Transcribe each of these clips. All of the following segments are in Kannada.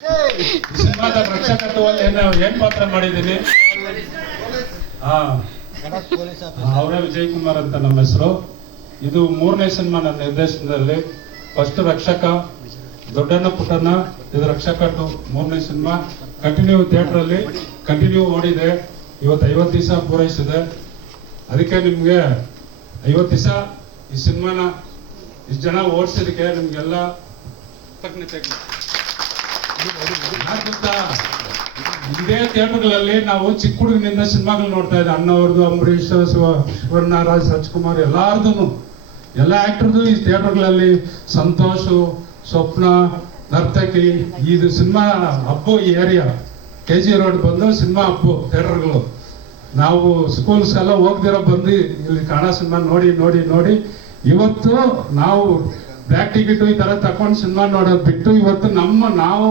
ಸಿನಿಮಾದ ರಕ್ಷಕತ್ವದಲ್ಲಿ ಏನ್ ಪಾತ್ರ ಮಾಡಿದ್ದೀನಿ? ಅವರೇ ವಿಜಯ್ ಕುಮಾರ್ ಅಂತ ನಮ್ಮ ಹೆಸರು. ಇದು 3ನೇ ಸಿನಿಮಾ ನನ್ನ ನಿರ್ದೇಶನದಲ್ಲಿ. ಫಸ್ಟ್ ರಕ್ಷಕ, ದೊಡ್ಡಣ್ಣ ಪುಟ್ಟಣ್ಣ, ಇದು ರಕ್ಷಕ 3ನೇ ಸಿನಿಮಾ. ಕಂಟಿನ್ಯೂ ಥಿಯೇಟರ್ ಅಲ್ಲಿ ಕಂಟಿನ್ಯೂ ಓಡಿದೆ. ಇವತ್ತು 50 ದಿವಸ ಪೂರೈಸಿದೆ. ಅದಕ್ಕೆ ನಿಮ್ಗೆ 50 ದಿವಸ ಈ ಸಿನಿಮಾನ ಇಷ್ಟು ಜನ ಓಡಿಸಿದಕ್ಕೆ ನಿಮ್ಗೆಲ್ಲ ಇದೇ ಥಿಯೇಟರ್ಗಳಲ್ಲಿ ನಾವು ಚಿಕ್ಕ ಹುಡುಗನಿಂದ ಸಿನಿಮಾಗಳು ನೋಡ್ತಾ ಇದ್ದೆ. ಅಣ್ಣವ್ರದ್ದು, ಅಂಬರೀಷ್, ಸುವರ್ಣರಾಜ್, ರಾಜ್ಕುಮಾರ್, ಎಲ್ಲಾರ್ದು ಎಲ್ಲ ಆಕ್ಟರ್ದು ಈ ಥಿಯೇಟರ್ಗಳಲ್ಲಿ. ಸಂತೋಷ್, ಸ್ವಪ್ನ, ನರ್ತಕಿ, ಇದು ಸಿನಿಮಾ ಹಬ್ಬ. ಈ ಏರಿಯಾ KG ರೋಡ್ ಬಂದು ಸಿನಿಮಾ ಹಬ್ಬ ಥಿಯೇಟರ್ಗಳು. ನಾವು ಸ್ಕೂಲ್ಸ್ ಎಲ್ಲ ಹೋಗ್ದಿರೋ ಬಂದು ಇಲ್ಲಿ ಕನ್ನಡ ಸಿನಿಮಾ ನೋಡಿ ನೋಡಿ ನೋಡಿ ಇವತ್ತು ನಾವು ಬ್ಯಾಕ್ ಟಿಕೆಟ್ ಈ ತರ ತಕೊಂಡು ಸಿನಿಮಾ ನೋಡೋದು ಬಿಟ್ಟು ಇವತ್ತು ನಾವು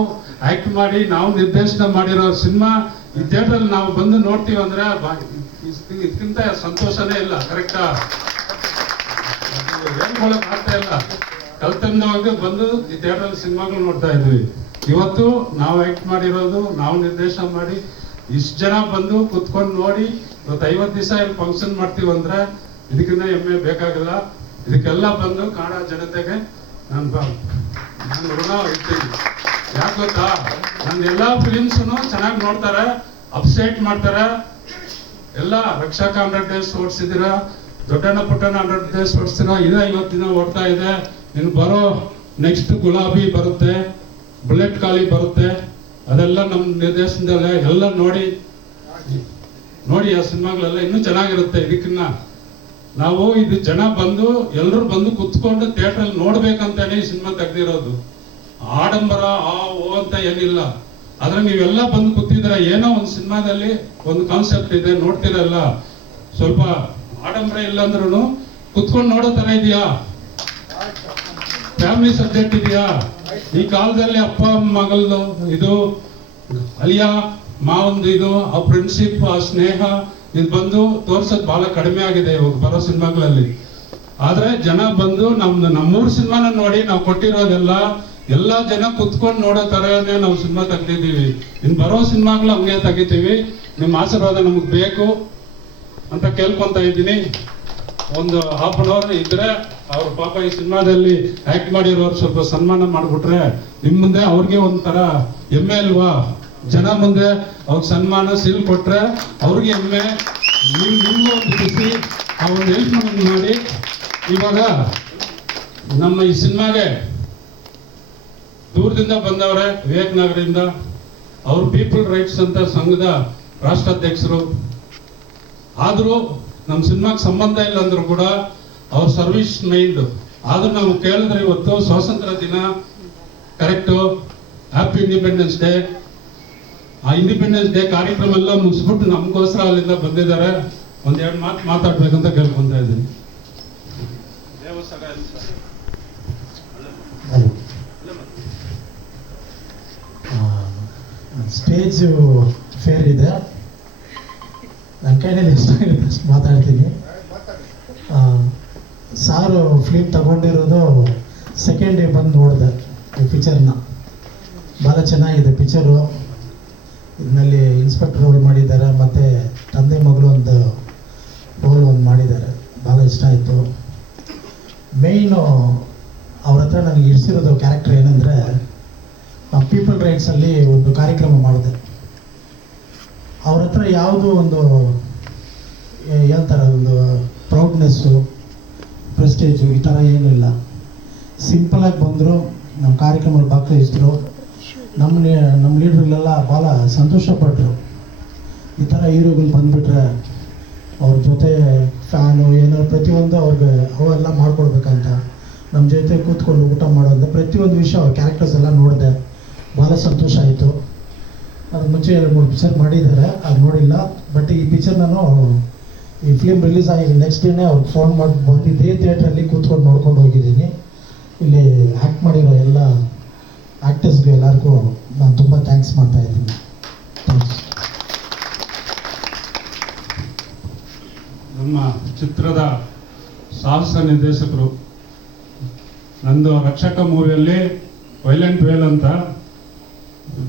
ಆಕ್ಟ್ ಮಾಡಿ ನಾವು ನಿರ್ದೇಶನ ಮಾಡಿರೋ ಸಿನಿಮಾ ಈ ಥಿಯೇಟರ್ ನಾವು ಬಂದು ನೋಡ್ತೀವಿ ಅಂದ್ರೆ ಇದಕ್ಕಿಂತ ಸಂತೋಷನೇ ಇಲ್ಲ. ಕರೆಕ್ಟಾ? ಹೇಳ್ಕೊಳಕ್ ಆಗ್ತಾ ಇಲ್ಲ. ಕಲ್ತಂದವಾಗ ಬಂದು ಈ ಥಿಯೇಟರ್ ಸಿನಿಮಾಗಳು ನೋಡ್ತಾ ಇದ್ವಿ. ಇವತ್ತು ನಾವು ಆಕ್ಟ್ ಮಾಡಿರೋದು, ನಾವು ನಿರ್ದೇಶನ ಮಾಡಿ ಇಷ್ಟು ಜನ ಬಂದು ಕುತ್ಕೊಂಡು ನೋಡಿ ಇವತ್ತು 50 ದಿವಸ ಇಲ್ಲಿ ಫಂಕ್ಷನ್ ಮಾಡ್ತೀವಿ ಅಂದ್ರೆ ಇದಕ್ಕಿಂತ ಹೆಮ್ಮೆ ಬೇಕಾಗಿಲ್ಲ. ಇದಕ್ಕೆಲ್ಲ ಬಂದು ಕನ್ನಡ ಜನತೆಗೆ ನಾನು ಋಣ ಇರ್ತೀನಿ. ಯಾಕೆ ಗೊತ್ತಾ, ನನ್ನ ಎಲ್ಲಾ ಫಿಲಿಮ್ಸ್ನು ಚೆನ್ನಾಗಿ ನೋಡ್ತಾರೆ, ಅಪ್ಸೆಟ್ ಮಾಡ್ತಾರೆ. ಎಲ್ಲ ರಕ್ಷಕ 100 ಡೇಸ್ ಓಡಿಸಿದಿರ, ದೊಡ್ಡಣ್ಣ ಪುಟ್ಟಣ್ಣ 100 ಡೇಸ್ ಓಡಿಸ್ತೀರ. ಇದೇ 50 ದಿನ ಓಡ್ತಾ ಇದೆ. ಇನ್ನು ಬರೋ ನೆಕ್ಸ್ಟ್ ಗುಲಾಬಿ ಬರುತ್ತೆ, ಬುಲೆಟ್ ಖಾಲಿ ಬರುತ್ತೆ. ಅದೆಲ್ಲ ನಮ್ಮ ನಿರ್ದೇಶನದಲ್ಲೇ ಎಲ್ಲ ನೋಡಿ ಆ ಸಿನಿಮಾಗಳೆಲ್ಲ ಇನ್ನೂ ಚೆನ್ನಾಗಿರುತ್ತೆ. ಇದಕ್ಕಿನ್ನ ನಾವು ಇದು ಜನ ಬಂದು ಎಲ್ಲರೂ ಬಂದು ಕುತ್ಕೊಂಡು ಥಿಯೇಟರ್ ನೋಡ್ಬೇಕಂತಾನೆ ಈ ಸಿನಿಮಾ ತೆಗ್ದಿರೋದು. ಆಡಂಬರ ಓ ಅಂತ ಏನಿಲ್ಲ. ಆದ್ರೆ ನೀವೆಲ್ಲ ಬಂದು ಕೂತಿದ್ರೆ ಏನೋ ಒಂದು ಸಿನಿಮಾದಲ್ಲಿ ಒಂದು ಕಾನ್ಸೆಪ್ಟ್ ಇದೆ, ನೋಡ್ತಿರಲ್ಲ. ಸ್ವಲ್ಪ ಆಡಂಬರ ಇಲ್ಲ ಅಂದ್ರೂ ಕುತ್ಕೊಂಡು ನೋಡೋ ತರ ಇದೆಯಾ? ಫ್ಯಾಮಿಲಿ ಸಬ್ಜೆಕ್ಟ್ ಇದೆಯಾ? ಈ ಕಾಲದಲ್ಲಿ ಅಪ್ಪ ಮಗಲ್ದು ಇದು ಅಲಿಯ ಮಾವಂದು ಇದು ಆ ಫ್ರೆಂಡ್ಶಿಪ್, ಆ ಸ್ನೇಹ ಇದು ಬಂದು ತೋರ್ಸೋದು ಬಹಳ ಕಡಿಮೆ ಆಗಿದೆ ಇವಾಗ ಬರೋ ಸಿನಿಮಾಗಳಲ್ಲಿ. ಆದ್ರೆ ಜನ ಬಂದು ನಮ್ಮೂರ್ ಸಿನಿಮಾನ ನೋಡಿ ನಾವು ಕೊಟ್ಟಿರೋದೆಲ್ಲ ಎಲ್ಲಾ ಜನ ಕುತ್ಕೊಂಡು ನೋಡೋ ತರನೇ ನಾವು ಸಿನಿಮಾ ತೆಗ್ದಿದ್ದೀವಿ. ಇನ್ ಬರೋ ಸಿನಿಮಾಗಳು ಹಂಗೆ ತೆಗಿತೀವಿ. ನಿಮ್ಮ ಆಶೀರ್ವಾದ ನಮಗ್ ಬೇಕು ಅಂತ ಕೇಳ್ಕೊಂತ ಇದ್ದೀನಿ. ಒಂದು ಹಾಫ್ ಅನ್ ಅವರ್ ಇದ್ರೆ ಅವ್ರ ಪಾಪ ಈ ಸಿನಿಮಾದಲ್ಲಿ ಆಕ್ಟ್ ಮಾಡಿರೋರು ಸ್ವಲ್ಪ ಸನ್ಮಾನ ಮಾಡ್ಬಿಟ್ರೆ ನಿಮ್ ಮುಂದೆ ಅವ್ರಿಗೆ ಒಂಥರ ಹೆಮ್ಮೆ ಅಲ್ವಾ? ಜನ ಮುಂದೆ ಅವ್ರ ಸನ್ಮಾನ ಸೀಲ್ ಕೊಟ್ರೆ ಅವ್ರಿಗೆ ಹೆಮ್ಮೆ, ನಿಮ್ಗೂ ಒಂದು ಖುಷಿ. ಆ ಒಂದು ಹೆಲ್ಪ್ ಮಾಡಿ ಇವಾಗ ನಮ್ಮ ಈ ಸಿನಿಮಾಗೆ ದೂರದಿಂದ ಬಂದವ್ರೆ, ವಿವೇಕ್ ನಗರದಿಂದ. ಅವ್ರು ಪೀಪಲ್ ರೈಟ್ಸ್ ಅಂತ ಸಂಘದ ರಾಷ್ಟ್ರಾಧ್ಯಕ್ಷರು. ಆದ್ರೂ ನಮ್ಮ ಸಿನಿಮಾಗೆ ಸಂಬಂಧ ಇಲ್ಲ ಅಂದ್ರು ಕೂಡ ಅವ್ರ ಸರ್ವಿಸ್ ಮೈಂಡ್. ಆದ್ರೂ ನಾವು ಕೇಳಿದ್ರೆ ಇವತ್ತು ಸ್ವಾತಂತ್ರ್ಯ ದಿನ ಕರೆಕ್ಟು, ಹ್ಯಾಪಿ ಇಂಡಿಪೆಂಡೆನ್ಸ್ ಡೇ. ಆ ಇಂಡಿಪೆಂಡೆನ್ಸ್ ಡೇ ಕಾರ್ಯಕ್ರಮ ಎಲ್ಲ ಮುಗಿಸ್ಬಿಟ್ಟು ನಮಗೋಸ್ಕರ ಅಲ್ಲಿಂದ ಬಂದಿದ್ದಾರೆ. ಒಂದೆರಡು ಮಾತು ಮಾತಾಡ್ಬೇಕಂತ ಕೇಳ್ಕೊಂತ ಇದ್ದೀನಿ. ಸ್ಟೇಜ್ ಫೇರ್ ಇದೆ, ನನ್ನ ಕೈಯಲ್ಲಿ ಎಷ್ಟಾಗಿದೆ ಅಷ್ಟು ಮಾತಾಡ್ತೀನಿ. ಸಾರು ಫಿಲ್ಮ್ ತಗೊಂಡಿರೋದು ಸೆಕೆಂಡ್ ಡೇ ಬಂದು ನೋಡಿದೆ ಈ ಪಿಕ್ಚರ್ನ. ಭಾಳ ಚೆನ್ನಾಗಿದೆ ಪಿಕ್ಚರು. ಇದರಲ್ಲಿ ಇನ್ಸ್ಪೆಕ್ಟರ್ ರೋಲ್ ಮಾಡಿದ್ದಾರೆ, ಮತ್ತು ತಂದೆ ಮಗಳು ಒಂದು ರೋಲ್ ಮಾಡಿದ್ದಾರೆ. ಭಾಳ ಇಷ್ಟ ಆಯಿತು. ಮೇಯ್ನು ಅವ್ರ ಹತ್ರ ನನಗೆ ಇಡಿಸಿರೋದು ಕ್ಯಾರೆಕ್ಟರ್ ಏನಂದರೆ, ನಾವು ಪೀಪಲ್ ರೈಟ್ಸಲ್ಲಿ ಒಂದು ಕಾರ್ಯಕ್ರಮ ಮಾಡಿದೆ. ಅವ್ರ ಹತ್ರ ಯಾವುದೋ ಒಂದು ಹೇಳ್ತಾರೆ ಒಂದು ಪ್ರೌಡ್ನೆಸ್ಸು, ಪ್ರೆಸ್ಟೇಜು ಈ ಥರ ಏನಿಲ್ಲ. ಸಿಂಪಲಾಗಿ ಬಂದರು, ನಮ್ಮ ಕಾರ್ಯಕ್ರಮದಲ್ಲಿ ಭಾಗವಹಿಸಿದ್ರು. ನಮ್ಮ ಲೀಡ್ರುಗಳೆಲ್ಲ ಭಾಳ ಸಂತೋಷಪಟ್ಟರು. ಈ ಥರ ಹೀರೋಗಳು ಬಂದುಬಿಟ್ರೆ ಅವ್ರ ಜೊತೆ ಫ್ಯಾನು ಏನೋ ಪ್ರತಿಯೊಂದು ಅವ್ರಿಗೆ ಅವೆಲ್ಲ ಮಾಡ್ಕೊಡ್ಬೇಕಂತ, ನಮ್ಮ ಜೊತೆ ಕೂತ್ಕೊಂಡು ಊಟ ಮಾಡೋದು ಪ್ರತಿಯೊಂದು ವಿಷಯ ಅವ್ರ ಕ್ಯಾರೆಕ್ಟರ್ಸ್ ಎಲ್ಲ ನೋಡಿದೆ. ಭಾಳ ಸಂತೋಷ ಆಯಿತು. ಅದ್ರ ಮುಂಚೆ 2-3 ಪಿಕ್ಚರ್ ಮಾಡಿದ್ದಾರೆ, ಅದು ನೋಡಿಲ್ಲ. ಬಟ್ ಈ ಪಿಕ್ಚರ್ ನಾನು ಈ ಫಿಲ್ಮ್ ರಿಲೀಸ್ ಆಗಿ ನೆಕ್ಸ್ಟ್ ಡೇನೇ ಅವ್ರಿಗೆ ಫೋನ್ ಮಾಡಿ ಬಂದಿದ್ದೇ ಥಿಯೇಟ್ರಲ್ಲಿ ಕೂತ್ಕೊಂಡು ನೋಡ್ಕೊಂಡು ಹೋಗಿದ್ದೀನಿ. ಇಲ್ಲಿ ಆ್ಯಕ್ಟ್ ಮಾಡಿರೋ ಎಲ್ಲ ಆ್ಯಕ್ಟರ್ಸ್ಗೆ ಎಲ್ಲರಿಗೂ ನಾನು ತುಂಬ ಥ್ಯಾಂಕ್ಸ್ ಮಾಡ್ತಾ ಇದ್ದೀನಿ. ಥ್ಯಾಂಕ್ಸ್. ನಮ್ಮ ಚಿತ್ರದ ಸಾಹಸ ನಿರ್ದೇಶಕರು. ನಂದು ರಕ್ಷಕ ಮೂವಿಯಲ್ಲಿ ವೈಲೆಂಟ್ ವೇಲ್ ಅಂತ